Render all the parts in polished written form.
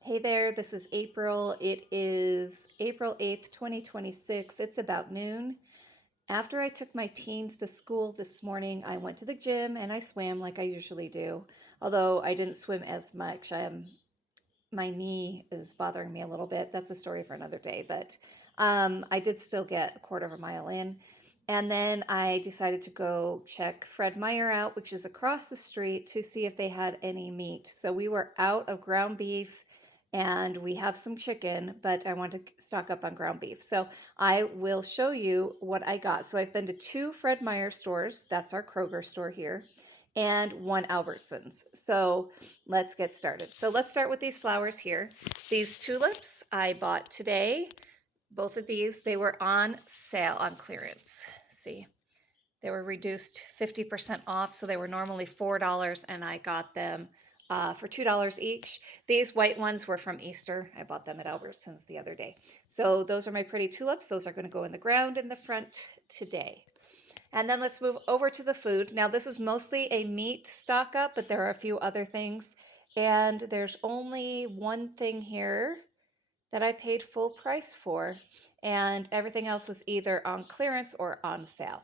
Hey there, this is April. It is April 8th, 2026. It's about noon. After I took my teens to school this morning, I went to the gym and I swam like I usually do. Although I didn't swim as much. My knee is bothering me a little bit. That's a story for another day, but I did still get a quarter of a mile in. And then I decided to go check Fred Meyer out, which is across the street, to see if they had any meat. So we were out of ground beef and we have some chicken, but I want to stock up on ground beef. So I will show you what I got. So I've been to two Fred Meyer stores. That's our Kroger store here, and one Albertsons. So let's get started. So let's start with these flowers here. These tulips I bought today. Both of these, they were on sale on clearance. See, they were reduced 50% off. So they were normally $4 and I got them for $2 each. These white ones were from Easter. I bought them at Albertsons the other day. So those are my pretty tulips. Those are going to go in the ground in the front today. And then let's move over to the food. Now, this is mostly a meat stock up, but there are a few other things. And there's only one thing here that I paid full price for, and everything else was either on clearance or on sale.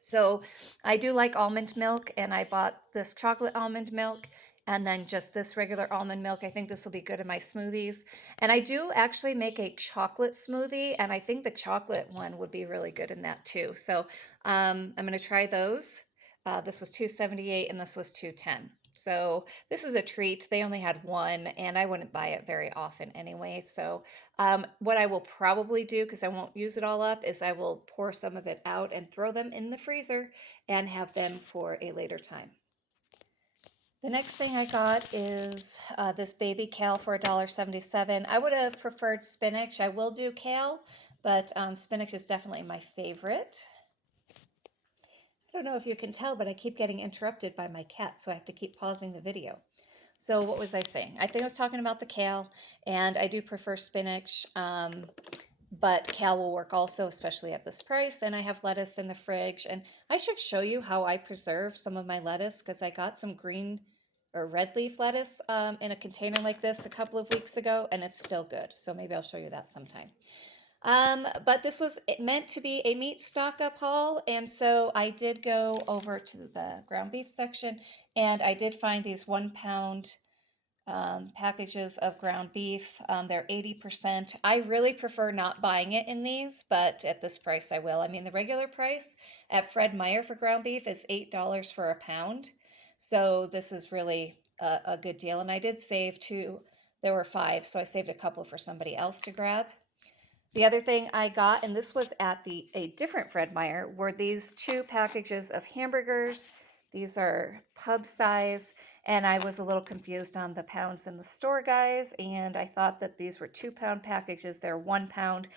So I do like almond milk, and I bought this chocolate almond milk and then just this regular almond milk. I think this will be good in my smoothies. And I do actually make a chocolate smoothie, and I think the chocolate one would be really good in that too. So I'm going to try those. This was 278 and this was 210. So this is a treat. They only had one, and I wouldn't buy it very often anyway. So what I will probably do, because I won't use it all up, is I will pour some of it out and throw them in the freezer and have them for a later time. The next thing I got is this baby kale for $1.77. I would have preferred spinach. I will do kale, but spinach is definitely my favorite. I don't know if you can tell, but I keep getting interrupted by my cat, so I have to keep pausing the video. So what was I saying? I think I was talking about the kale, and I do prefer spinach, but kale will work also, especially at this price. And I have lettuce in the fridge, and I should show you how I preserve some of my lettuce because I got some green or red leaf lettuce in a container like this a couple of weeks ago, and it's still good. So maybe I'll show you that sometime. But this was meant to be a meat stock up haul, and so I did go over to the ground beef section, and I did find these 1 pound packages of ground beef. They're 80%. I really prefer not buying it in these, but at this price I will. I mean, the regular price at Fred Meyer for ground beef is $8 for a pound. So this is really a good deal. And I did save two. There were five, so I saved a couple for somebody else to grab. The other thing I got, and this was at a different Fred Meyer, were these two packages of hamburgers. These are pub size, and I was a little confused on the pounds in the store, guys, and I thought that these were 2 pound packages. They're 1 pound.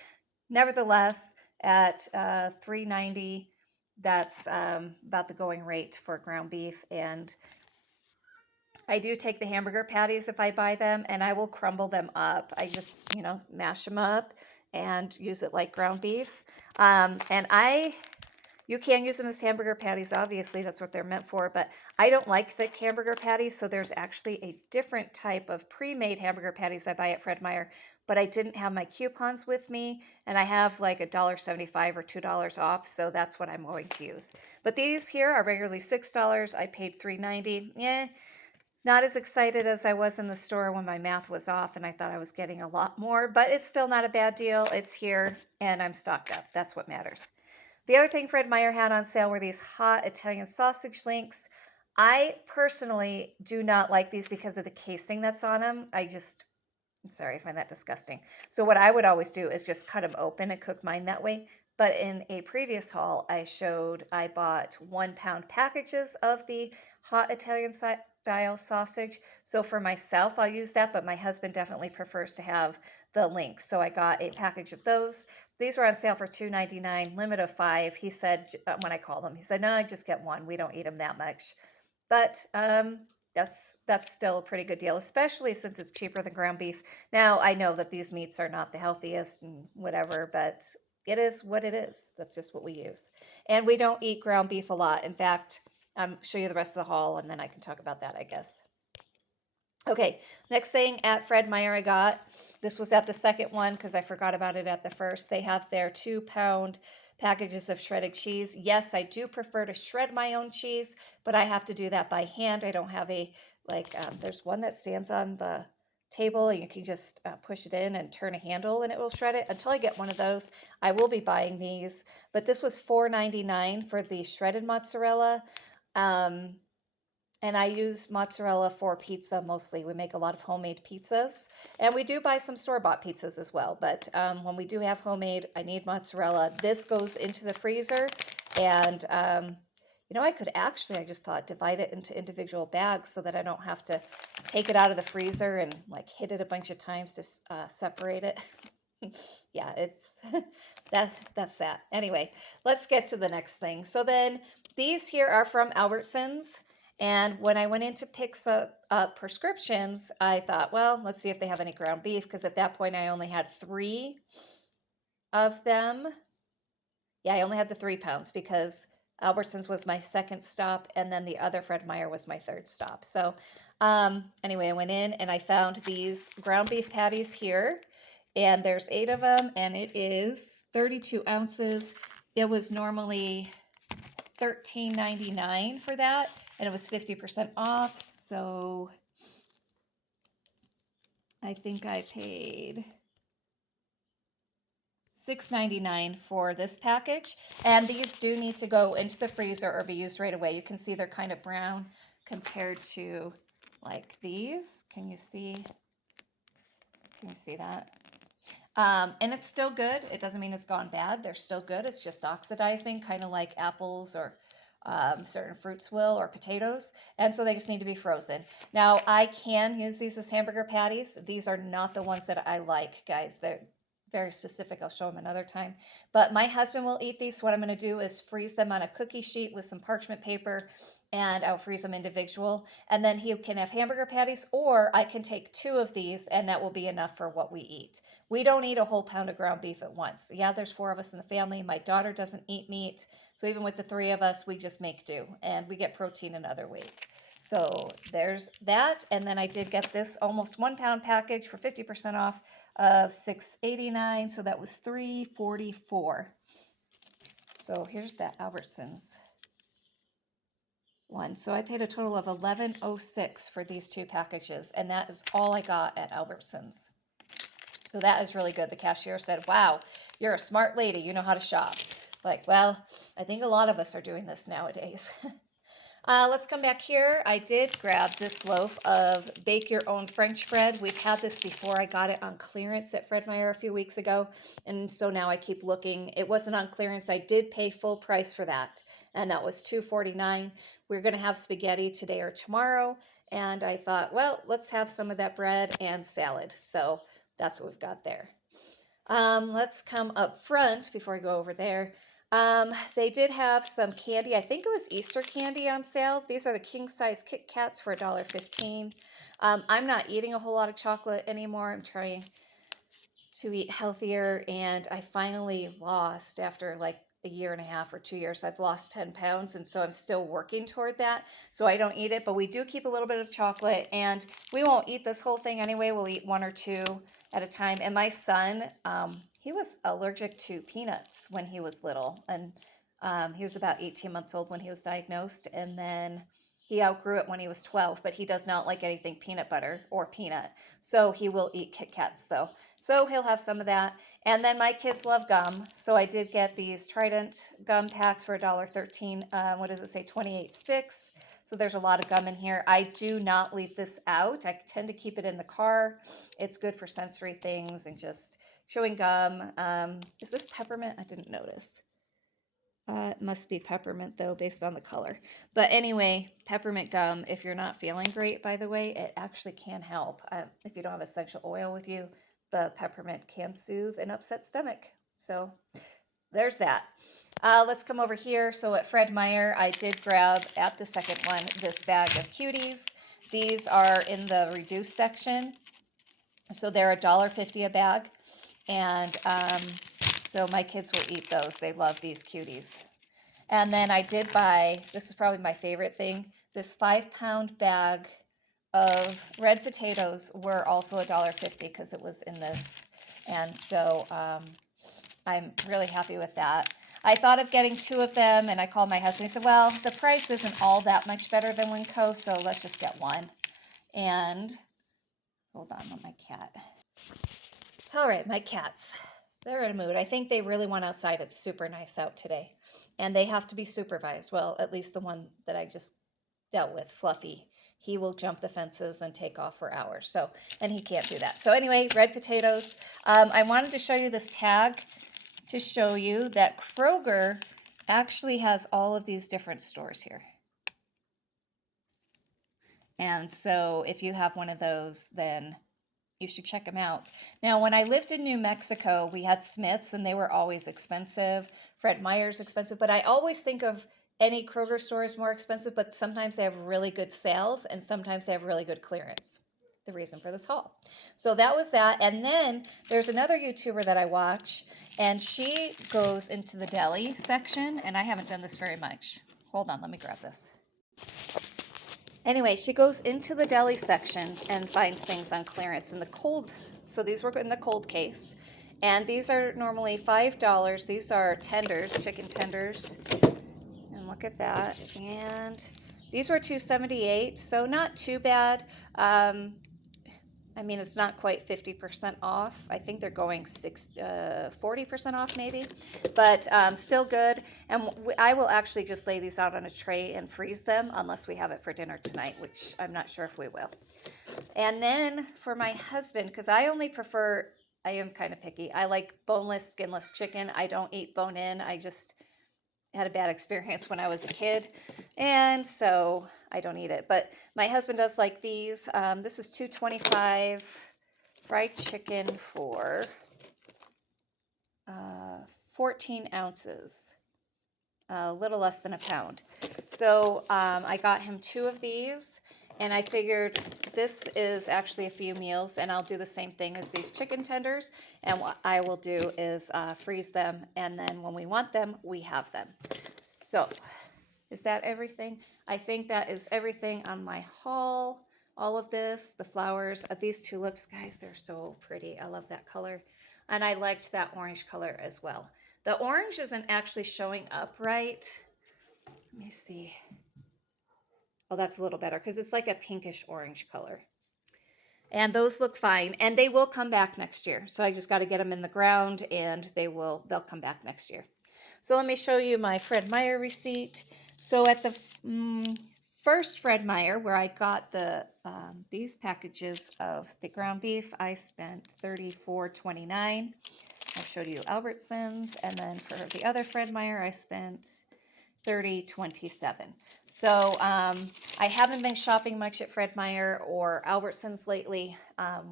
Nevertheless, at $3.90, that's about the going rate for ground beef. And I do take the hamburger patties if I buy them, and I will crumble them up. I just, mash them up and use it like ground beef. You can use them as hamburger patties, obviously, that's what they're meant for, but I don't like thick hamburger patties, so there's actually a different type of pre-made hamburger patties I buy at Fred Meyer, but I didn't have my coupons with me, and I have like $1.75 or $2 off, so that's what I'm going to use. But these here are regularly $6. I paid $3.90. Yeah, not as excited as I was in the store when my math was off and I thought I was getting a lot more, but it's still not a bad deal. It's here and I'm stocked up. That's what matters. The other thing Fred Meyer had on sale were these hot Italian sausage links. I personally do not like these because of the casing that's on them. I'm sorry, I find that disgusting. So what I would always do is just cut them open and cook mine that way. But in a previous haul, I bought 1 pound packages of the hot Italian style sausage. So for myself, I'll use that, but my husband definitely prefers to have the links. So I got a package of those. These were on sale for $2.99, limit of 5. He said, when I called him, he said, no, I just get one. We don't eat them that much. But that's still a pretty good deal, especially since it's cheaper than ground beef. Now, I know that these meats are not the healthiest and whatever, but it is what it is. That's just what we use. And we don't eat ground beef a lot. In fact, I'll show you the rest of the haul and then I can talk about that, I guess. Okay, next thing at Fred Meyer I got, this was at the second one because I forgot about it at the first. They have their 2 pound packages of shredded cheese. Yes, I do prefer to shred my own cheese, but I have to do that by hand. I don't have a, like, there's one that stands on the table and you can just push it in and turn a handle and it will shred it. Until I get one of those, I will be buying these. But this was $4.99 for the shredded mozzarella. Um, and I use mozzarella for pizza mostly. We make a lot of homemade pizzas, and we do buy some store-bought pizzas as well. But when we do have homemade, I need mozzarella. This goes into the freezer, and I could actually, I just thought, divide it into individual bags so that I don't have to take it out of the freezer and like hit it a bunch of times to separate it. Yeah, it's that's that. Anyway, let's get to the next thing. So then these here are from Albertsons. And when I went in to pick up prescriptions, I thought, well, let's see if they have any ground beef, because at that point I only had 3 of them. Yeah, I only had the 3 pounds because Albertsons was my second stop, and then the other Fred Meyer was my third stop. So anyway, I went in and I found these ground beef patties here, and there's 8 of them, and it is 32 ounces. It was normally $13.99 for that, and it was 50% off. So I think I paid $6.99 for this package. And these do need to go into the freezer or be used right away. You can see they're kind of brown compared to like these. Can you see that? And it's still good. It doesn't mean it's gone bad. They're still good. It's just oxidizing, kind of like apples or certain fruits will, or potatoes. And so they just need to be frozen. Now, I can use these as hamburger patties. These are not the ones that I like, guys. They're very specific. I'll show them another time. But my husband will eat these. So what I'm going to do is freeze them on a cookie sheet with some parchment paper, and I'll freeze them individual. And then he can have hamburger patties, or I can take 2 of these and that will be enough for what we eat. We don't eat a whole pound of ground beef at once. Yeah, there's 4 of us in the family. My daughter doesn't eat meat. So even with the 3 of us, we just make do, and we get protein in other ways. So there's that. And then I did get this almost 1 pound package for 50% off of $6.89. So that was $3.44. So here's that Albertsons one. So I paid a total of $11.06 for these 2 packages, and that is all I got at Albertsons. So that is really good. The cashier said, wow, you're a smart lady. You know how to shop. Like, well, I think a lot of us are doing this nowadays. Let's come back here. I did grab this loaf of bake your own French bread. We've had this before. I got it on clearance at Fred Meyer a few weeks ago. And so now I keep looking. It wasn't on clearance. I did pay full price for that. And that was $2.49. We're going to have spaghetti today or tomorrow. And I thought, well, let's have some of that bread and salad. So that's what we've got there. Let's come up front before I go over there. They did have some candy. I think it was Easter candy on sale. These are the king size Kit Kats for $1.15. I'm not eating a whole lot of chocolate anymore. I'm trying to eat healthier, and I finally lost, after like a year and a half or 2 years, I've lost 10 pounds, and so I'm still working toward that. So I don't eat it, but we do keep a little bit of chocolate, and we won't eat this whole thing anyway. We'll eat 1 or 2 at a time. And my son, he was allergic to peanuts when he was little, and he was about 18 months old when he was diagnosed, and then he outgrew it when he was 12, but he does not like anything peanut butter or peanut. So he will eat Kit Kats though. So he'll have some of that. And then my kids love gum. So I did get these Trident gum packs for $1.13. What does it say? 28 sticks. So there's a lot of gum in here. I do not leave this out. I tend to keep it in the car. It's good for sensory things and just chewing gum. Is this peppermint? I didn't notice. It must be peppermint though, based on the color. But anyway, peppermint gum, if you're not feeling great, by the way, it actually can help. If you don't have essential oil with you, the peppermint can soothe an upset stomach. So there's that. Let's come over here. So at Fred Meyer, I did grab at the second one this bag of cuties. These are in the reduced section. So they're $1.50 a bag. And so my kids will eat those. They love these cuties. And then I did buy, this is probably my favorite thing, this 5-pound bag of red potatoes were also $1.50 because it was in this. And so I'm really happy with that. I thought of getting 2 of them, and I called my husband. He said, well, the price isn't all that much better than Winco, so let's just get one. And hold on my cat. All right, my cats. They're in a mood. I think they really want outside. It's super nice out today. And they have to be supervised. Well, at least the one that I just dealt with, Fluffy. He will jump the fences and take off for hours. So, and he can't do that. So anyway, red potatoes. I wanted to show you this tag to show you that Kroger actually has all of these different stores here. And so if you have one of those, then you should check them out. Now, when I lived in New Mexico, we had Smith's and they were always expensive. Fred Meyer's expensive, but I always think of any Kroger store is more expensive, but sometimes they have really good sales and sometimes they have really good clearance. The reason for this haul. So that was that. And then there's another YouTuber that I watch, and she goes into the deli section, and I haven't done this very much. Hold on, let me grab this. Anyway, she goes into the deli section and finds things on clearance in the cold. So these were in the cold case. And these are normally $5. These are tenders, chicken tenders. And look at that. And these were $2.78, so not too bad. I mean, it's not quite 50% off. I think they're going 40% off maybe, but still good. And I will actually just lay these out on a tray and freeze them unless we have it for dinner tonight, which I'm not sure if we will. And then for my husband, because I only prefer, I am kind of picky. I like boneless, skinless chicken. I don't eat bone-in. I just had a bad experience when I was a kid, and so I don't eat it. But my husband does like these. This is $2.25 fried chicken for 14 ounces, a little less than a pound. So I got him 2 of these, and I figured this is actually a few meals, and I'll do the same thing as these chicken tenders. And what I will do is freeze them, and then when we want them, we have them. So is that everything? I think that is everything on my haul. All of this, the flowers, these tulips, guys, they're so pretty. I love that color. And I liked that orange color as well. The orange isn't actually showing up right. Let me see. Oh, that's a little better because it's like a pinkish orange color. And those look fine, and they will come back next year. So I just got to get them in the ground, and they'll come back next year. So let me show you my Fred Meyer receipt. So at the first Fred Meyer, where I got these packages of the ground beef, I spent $34.29. I showed you Albertsons, and then for the other Fred Meyer, I spent $30.27. So I haven't been shopping much at Fred Meyer or Albertsons lately.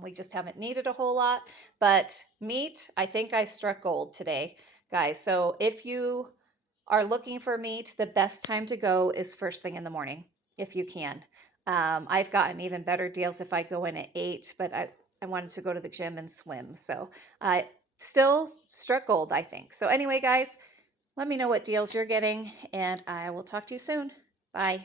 We just haven't needed a whole lot. But meat, I think I struck gold today, guys. So if you are looking for meat, the best time to go is first thing in the morning, if you can. I've gotten even better deals if I go in at 8, but I wanted to go to the gym and swim. So I still struck gold, I think. So anyway, guys, let me know what deals you're getting, and I will talk to you soon. Bye.